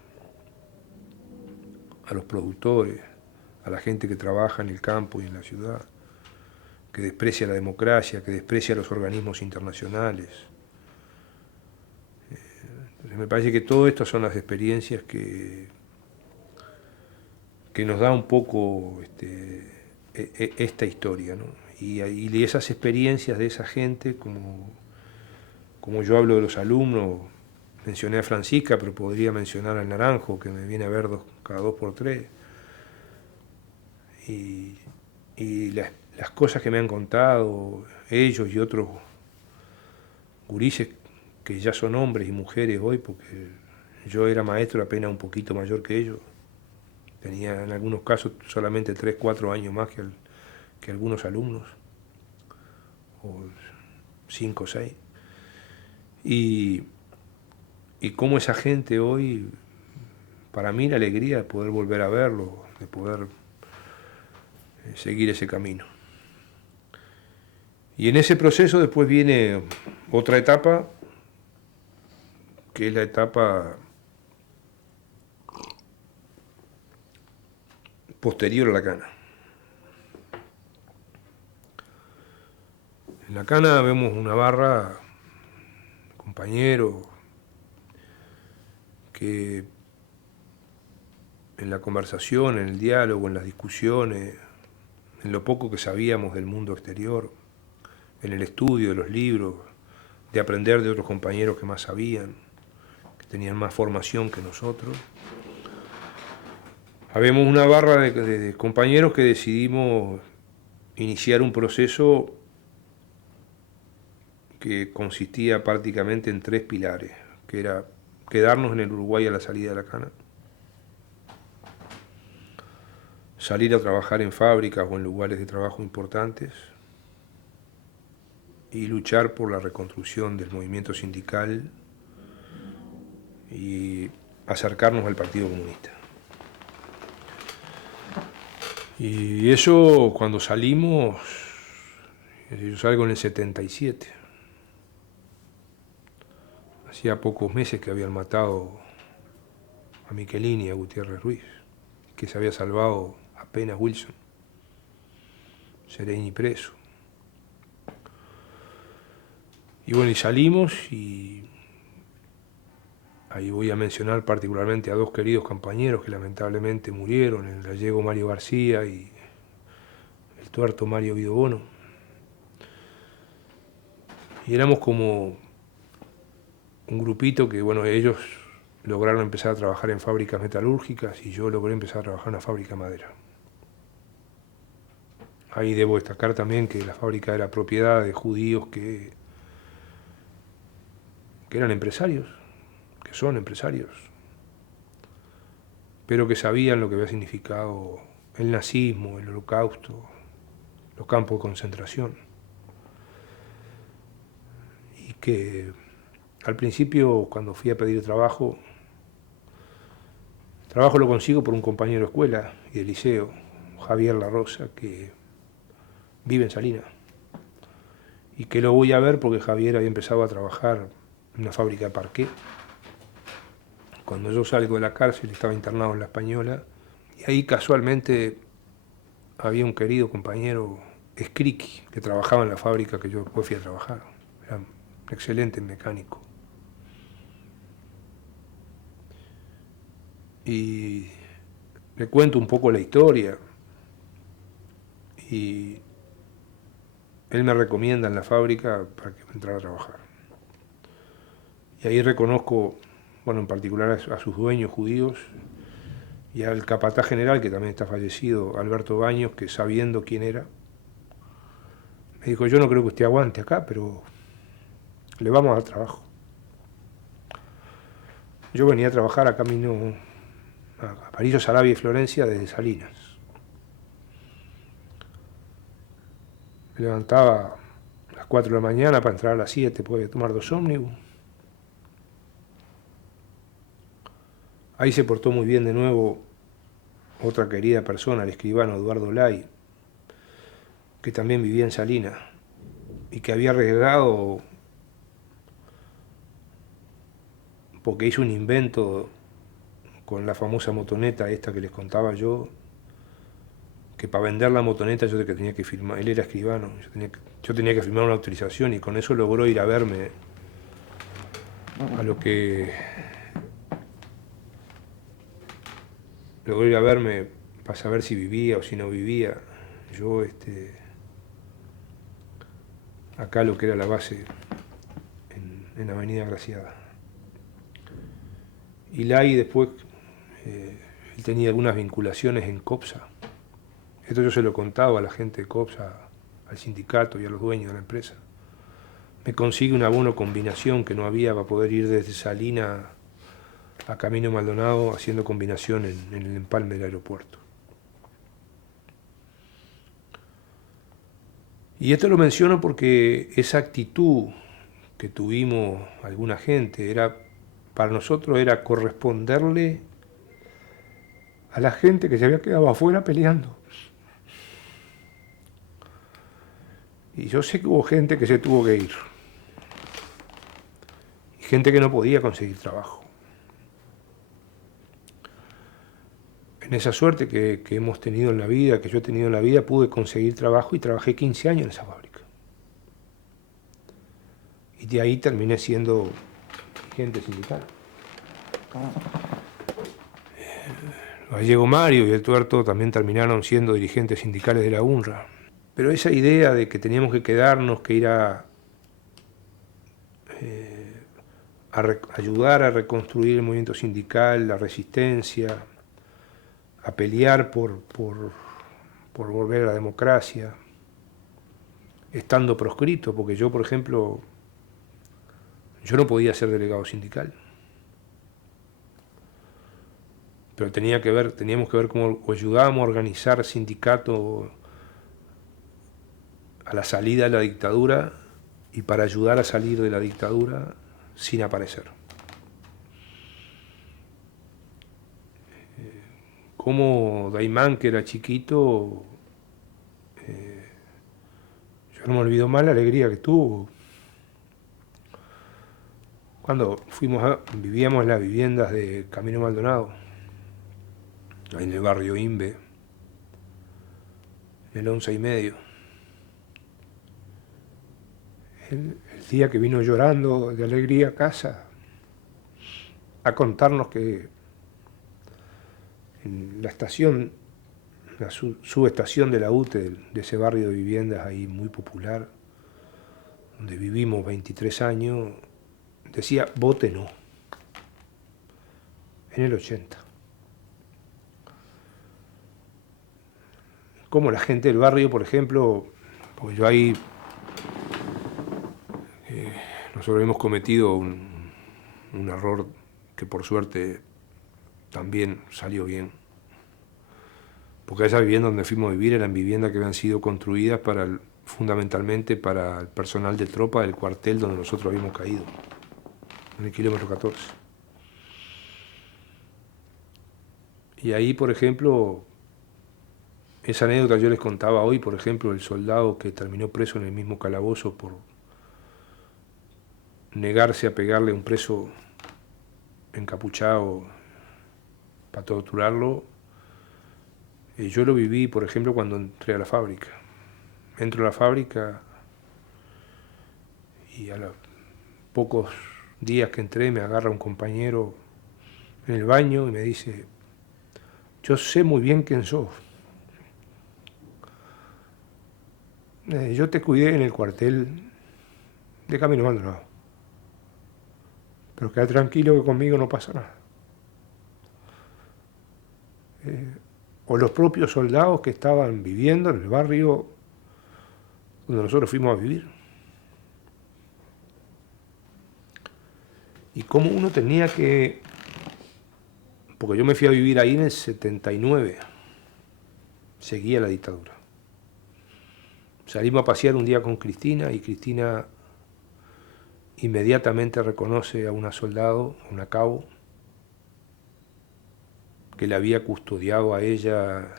a los productores, a la gente que trabaja en el campo y en la ciudad, que desprecia la democracia, que desprecia los organismos internacionales. Entonces me parece que todo esto son las experiencias que nos da un poco esta historia, ¿no? Y esas experiencias de esa gente, como yo hablo de los alumnos, mencioné a Francisca, pero podría mencionar al Naranjo, que me viene a ver cada 2 por 3, y las cosas que me han contado ellos y otros gurises que ya son hombres y mujeres hoy, porque yo era maestro apenas un poquito mayor que ellos, tenía en algunos casos solamente 3, 4 años más que algunos alumnos, o 5 o 6, y cómo esa gente hoy, para mí la alegría de poder volver a verlo, de poder seguir ese camino. Y en ese proceso después viene otra etapa, que es la etapa posterior a la cana. En la cana vemos una barra, compañeros, que en la conversación, en el diálogo, en las discusiones, en lo poco que sabíamos del mundo exterior, en el estudio de los libros, de aprender de otros compañeros que más sabían, que tenían más formación que nosotros. Habemos una barra de compañeros que decidimos iniciar un proceso que consistía prácticamente en 3 pilares, que era quedarnos en el Uruguay a la salida de la cana, salir a trabajar en fábricas o en lugares de trabajo importantes y luchar por la reconstrucción del movimiento sindical y acercarnos al Partido Comunista. Y eso, cuando salimos, yo salgo en el 77. Hacía pocos meses que habían matado a Michelini y a Gutiérrez Ruiz, que se había salvado apenas Wilson, Sereni preso. Y bueno, y salimos, y ahí voy a mencionar particularmente a 2 queridos compañeros que lamentablemente murieron, el gallego Mario García y el tuerto Mario Vidobono. Y éramos como un grupito que, bueno, ellos lograron empezar a trabajar en fábricas metalúrgicas y yo logré empezar a trabajar en una fábrica de madera. Ahí debo destacar también que la fábrica era propiedad de judíos que eran empresarios, que son empresarios, pero que sabían lo que había significado el nazismo, el holocausto, los campos de concentración. Y que al principio, cuando fui a pedir trabajo lo consigo por un compañero de escuela y de liceo, Javier La Rosa, que vive en Salinas. Y que lo voy a ver porque Javier había empezado a trabajar en una fábrica de parqué. Cuando yo salgo de la cárcel, estaba internado en La Española, y ahí casualmente había un querido compañero, Scriqui, que trabajaba en la fábrica que yo después fui a trabajar. Era un excelente mecánico. Y le cuento un poco la historia, y él me recomienda en la fábrica para que entrara a trabajar. Y ahí reconozco, bueno, en particular a sus dueños judíos y al capataz general, que también está fallecido, Alberto Baños, que sabiendo quién era, me dijo: yo no creo que usted aguante acá, pero le vamos a dar trabajo. Yo venía a trabajar a camino a París, Sarabia y Florencia desde Salinas. Me levantaba a las 4 de la mañana para entrar a las 7, podía tomar 2 ómnibus. Ahí se portó muy bien de nuevo otra querida persona, el escribano Eduardo Lay, que también vivía en Salinas y que había arriesgado porque hizo un invento con la famosa motoneta esta que les contaba yo, que para vender la motoneta yo tenía que firmar, él era escribano, yo tenía que firmar una autorización, y con eso logró ir a verme a lo que... Logró ir a verme para saber si vivía o si no vivía. Yo, acá lo que era la base, en Avenida Graciada. Y Lai después, él tenía algunas vinculaciones en COPSA. Esto yo se lo contaba a la gente de COPSA, al sindicato y a los dueños de la empresa. Me consigue un abono combinación que no había para poder ir desde Salinas a Camino Maldonado haciendo combinación en el empalme del aeropuerto. Y esto lo menciono porque esa actitud que tuvimos alguna gente para nosotros era corresponderle a la gente que se había quedado afuera peleando. Y yo sé que hubo gente que se tuvo que ir, y gente que no podía conseguir trabajo. En esa suerte que hemos tenido en la vida, que yo he tenido en la vida, pude conseguir trabajo y trabajé 15 años en esa fábrica. Y de ahí terminé siendo dirigente sindical. Gallego Mario y el Tuerto también terminaron siendo dirigentes sindicales de la UNRWA. Pero esa idea de que teníamos que quedarnos, que ir a ayudar a reconstruir el movimiento sindical, la resistencia, a pelear por volver a la democracia, estando proscrito, porque yo, por ejemplo, yo no podía ser delegado sindical. Pero teníamos que ver cómo ayudábamos a organizar sindicatos a la salida de la dictadura y para ayudar a salir de la dictadura sin aparecer. Como Daimán, que era chiquito, yo no me olvido más la alegría que tuvo cuando vivíamos en las viviendas de Camino Maldonado, ahí en el barrio Imbe, en el 11 y medio. El día que vino llorando de alegría a casa a contarnos que en la estación, la subestación de la UTE, de ese barrio de viviendas ahí muy popular, donde vivimos 23 años, decía: vote no, en el 80. Como la gente del barrio, por ejemplo, porque yo ahí, nosotros hemos cometido un error que por suerte también salió bien. Porque esa vivienda donde fuimos a vivir eran viviendas que habían sido construidas fundamentalmente para el personal de tropa del cuartel donde nosotros habíamos caído, en el kilómetro 14. Y ahí, por ejemplo, esa anécdota yo les contaba hoy, por ejemplo, el soldado que terminó preso en el mismo calabozo por negarse a pegarle a un preso encapuchado para torturarlo. Yo lo viví, por ejemplo, cuando entré a la fábrica. Entro a la fábrica y a los pocos días que entré me agarra un compañero en el baño y me dice: yo sé muy bien quién sos. Yo te cuidé en el cuartel de Camino Maldonado. Pero queda tranquilo que conmigo no pasa nada. O los propios soldados que estaban viviendo en el barrio donde nosotros fuimos a vivir. Y cómo uno tenía que... Porque yo me fui a vivir ahí en el 79. Seguía la dictadura. Salimos a pasear un día con Cristina y Cristina inmediatamente reconoce a una soldado, a una cabo, que la había custodiado a ella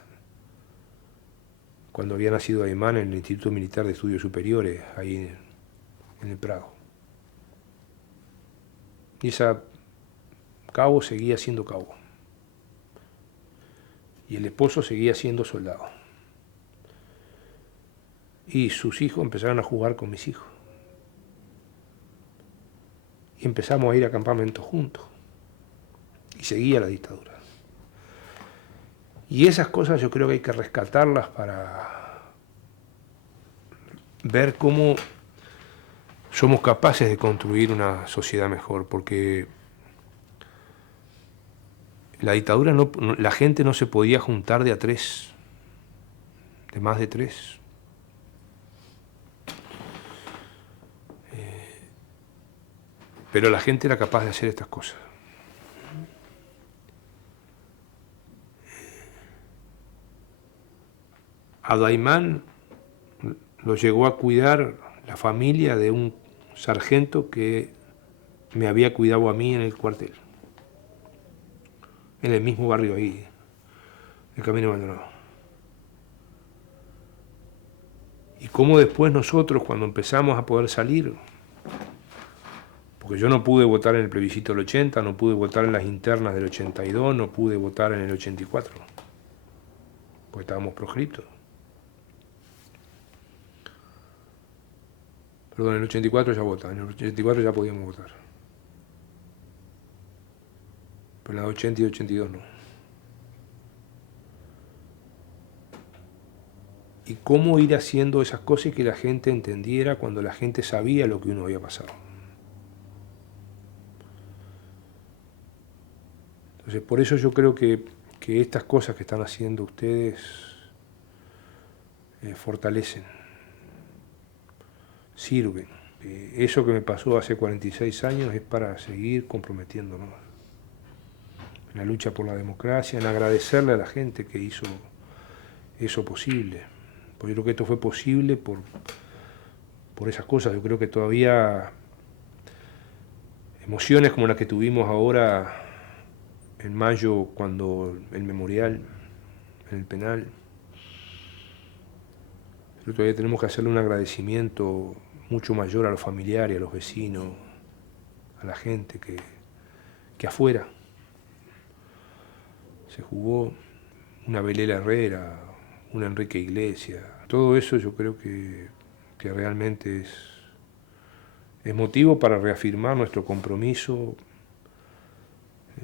cuando había nacido Aymán en el Instituto Militar de Estudios Superiores, ahí en el Prado. Y esa cabo seguía siendo cabo. Y el esposo seguía siendo soldado. Y sus hijos empezaron a jugar con mis hijos. Y empezamos a ir a campamentos juntos. Y seguía la dictadura. Y esas cosas yo creo que hay que rescatarlas para ver cómo somos capaces de construir una sociedad mejor, porque la dictadura la gente no se podía juntar de a tres, de más de tres. Pero la gente era capaz de hacer estas cosas. A Daymán lo llegó a cuidar la familia de un sargento que me había cuidado a mí en el cuartel, en el mismo barrio ahí, el Camino Maldonado. Y cómo después nosotros, cuando empezamos a poder salir, porque yo no pude votar en el plebiscito del 80, no pude votar en las internas del 82, no pude votar en el 84, porque estábamos proscriptos. Perdón, en el 84 ya votaba, en el 84 ya podíamos votar. Pero en la 80 y 82 no. Y cómo ir haciendo esas cosas y que la gente entendiera cuando la gente sabía lo que uno había pasado. Entonces, por eso yo creo que estas cosas que están haciendo ustedes fortalecen, sirven. Eso que me pasó hace 46 años es para seguir comprometiéndonos en la lucha por la democracia, en agradecerle a la gente que hizo eso posible. Porque yo creo que esto fue posible por esas cosas. Yo creo que todavía emociones como las que tuvimos ahora en mayo, cuando el memorial, en el penal, pero todavía tenemos que hacerle un agradecimiento mucho mayor a los familiares, a los vecinos, a la gente que afuera se jugó, una Belela Herrera, una Enrique Iglesias. Todo eso yo creo que realmente es motivo para reafirmar nuestro compromiso,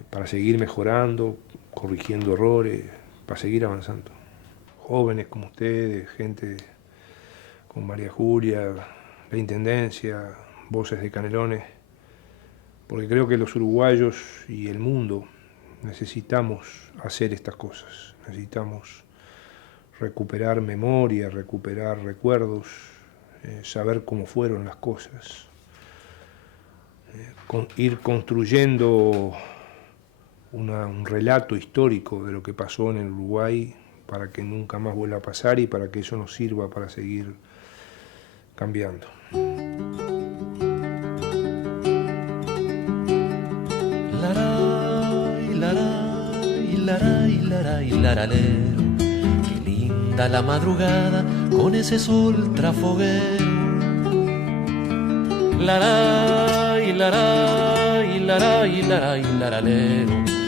para seguir mejorando, corrigiendo errores, para seguir avanzando. Jóvenes como ustedes, gente como María Julia, la Intendencia, Voces de Canelones, porque creo que los uruguayos y el mundo necesitamos hacer estas cosas, necesitamos recuperar memoria, recuperar recuerdos, saber cómo fueron las cosas, ir construyendo un relato histórico de lo que pasó en el Uruguay para que nunca más vuelva a pasar y para que eso nos sirva para seguir cambiando. Qué linda la madrugada con ese sol trafoguero.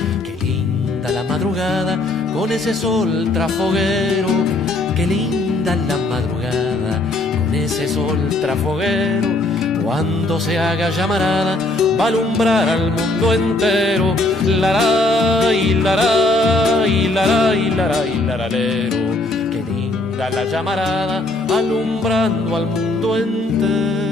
Qué linda la madrugada con ese sol trafoguero. Qué linda la madrugada con ese sol trafoguero. Cuando se haga llamarada va a alumbrar al mundo entero. Qué linda la llamarada alumbrando al mundo entero.